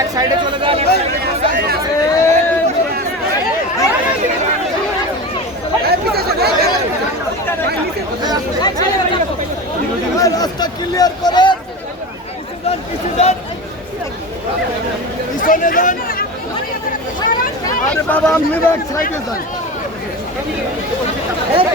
এক সাইডে চলে যান রাস্তা ক্লিয়ার করেন পিছনে যান আরে বাবা আপনি ব্যাগ সাইডে যান আরে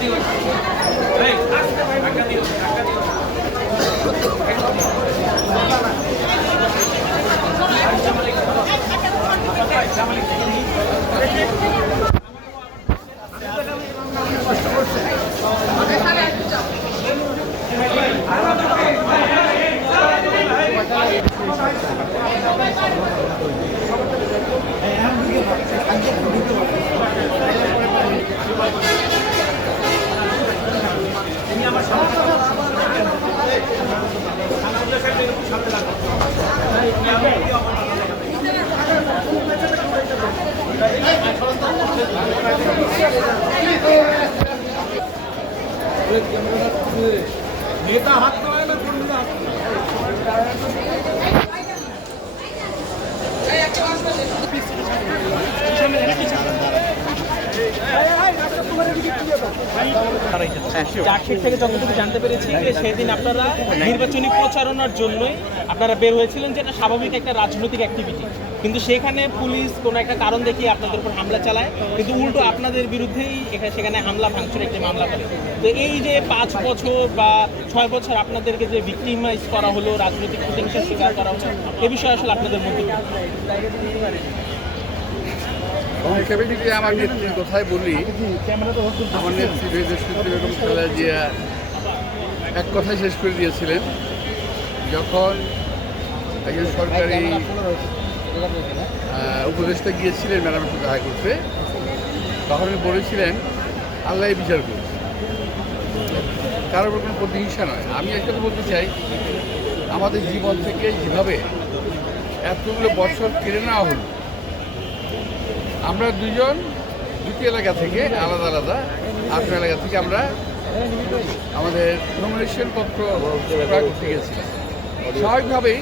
ক্লিয়ার করবেন নেতা হাত না থেকে যতটুকু জানতে পেরেছি যে সেদিন আপনারা নির্বাচনী প্রচারণার জন্যই আপনারা বের হয়েছিলেন, যেটা স্বাভাবিক একটা রাজনৈতিক অ্যাক্টিভিটি কিন্তু সেখানে পুলিশ কোনো একটা কারণ দেখিয়ে আপনাদের উপর হামলা চালায়, কিন্তু উল্টো আপনাদের বিরুদ্ধেই এখানে সেখানে হামলা ভাঙচুর একটি মামলা করে। তো এই যে পাঁচ বছর বা ছয় বছর আপনাদেরকে যে ভিক্টিমাইজ করা হলো, রাজনৈতিক প্রতিহিংসার স্বীকার করা হলো, এ বিষয়ে আসলে আপনাদের মধ্যে আমার নেত্রীর কথাই বলি, আমার নেত্রী এক কথাই শেষ করে দিয়েছিলেন, যখন একজন সরকারি উপদেষ্টা গিয়েছিলেন ম্যাডামের সাথে দেখা করতে তখন উনি বলেছিলেন আল্লাহ বিচার করুন। কারোর কোনো প্রতিহিংসা নয়। আমি একটা বলতে চাই, আমাদের জীবন থেকে যেভাবে এতগুলো বছর কেড়ে নেওয়া হলো, আমরা দুজন দুটি এলাকা থেকে আলাদা আলাদা আটটা এলাকা থেকে আমরা আমাদের নমিনেশন পত্র করতে গেছিলাম। স্বাভাবিকভাবেই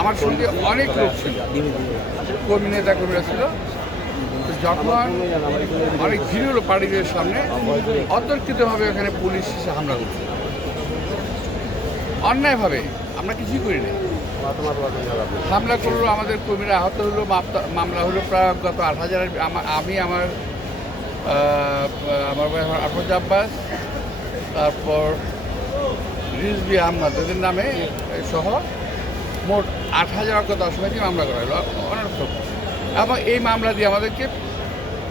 আমার সঙ্গে অনেক লোক ছিল। কর্মী নেতা কর্মীরা ছিল যখন অনেক ভিড় হলো পার্টিদের সামনে, অতর্কিতভাবে ওখানে পুলিশ এসে হামলা করছে। অন্যায়ভাবে আমরা কিছুই করি না হামলা করল আমাদের কর্মীরা, আহত হলো মামলা হলো প্রায় গত আট হাজারের আমি আমার আমার ভাই আফরোজ আব্বাস, তারপর রিজবি আহমদ, এদের নামে সহ মোট আট হাজার অঙ্ক দশ মামলা করা হলো অনর্থক। এবং এই মামলা দিয়ে আমাদেরকে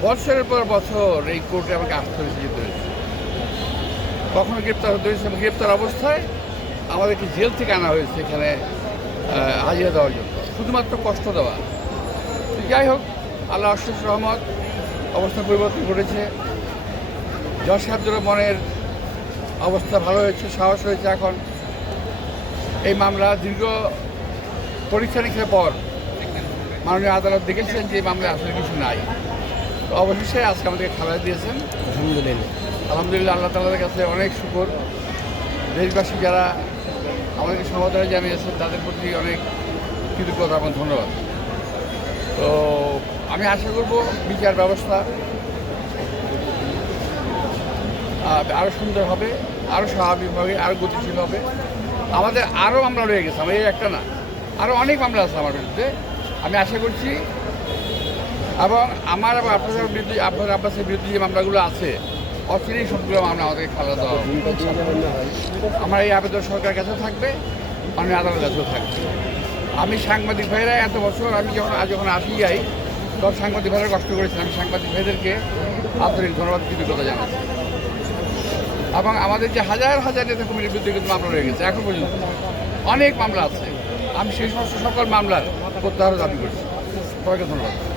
বছরের পর বছর এই কোর্টে আমাকে আসতে হয়েছে, যেতে হয়েছে। কখনো গ্রেপ্তার হতে হয়েছে গ্রেপ্তার অবস্থায় আমাদেরকে জেল থেকে আনা হয়েছে এখানে হাজিরা দেওয়ার জন্য। শুধুমাত্র কষ্ট দেওয়া। যাই হোক, আল্লাহ আশিস রহমত, অবস্থা পরিবর্তন ঘটেছে। যশ সাহেবদের মনের অবস্থা ভালো হয়েছে, সাহস হয়েছে এখন। এই মামলা দীর্ঘ পরীক্ষা নিরীক্ষার পর মাননীয় আদালত দেখেছেন যে মামলায় আসলে কিছু নাই। তো অবশেষে আজকে আমাদেরকে খালাস দিয়েছেন। আলহামদুলিল্লাহ। আলহামদুলিল্লাহ আল্লাহ তালাদের কাছে অনেক শুকর। দেশবাসী যারা আমাদেরকে সমাধানে জানিয়েছেন তাদের প্রতি অনেক কৃতজ্ঞতা এবং ধন্যবাদ। তো আমি আশা করব বিচার ব্যবস্থা আরও সুন্দর হবে আরও স্বাভাবিক হবে আরও গতিশীল হবে। আমাদের আরও আমরা রয়ে গেছে এই একটা না। আরও অনেক মামলা আছে আমার বিরুদ্ধে। আমি আশা করছি, এবং আমার এবং আপনাদের বিরুদ্ধে আপনার আব্বাসের বিরুদ্ধে যে মামলাগুলো আছে, অচিরেই সবগুলো মামলা আমাদেরকে খালা দেওয়া আমার এই আবেদন সরকারের কাছেও থাকবে মাননীয় আদালতের কাছেও থাকবে। আমি সাংবাদিক ভাইরা এত বছর আমি যখন যখন আসি যাই, তখন সাংবাদিক ভাইরা কষ্ট করেছেন। আমি সাংবাদিক ভাইদেরকে আন্তরিক ধন্যবাদ, কৃতজ্ঞতা জানাচ্ছি। এবং আমাদের যে হাজার হাজার নেতা কমিটির বিরুদ্ধে কিন্তু মামলা রয়ে গেছে, এখন পর্যন্ত। অনেক মামলা আছে। আমি সেই সমস্ত সকল মামলার প্রত্যাহার দাবি করছি। সবাইকে ধন্যবাদ।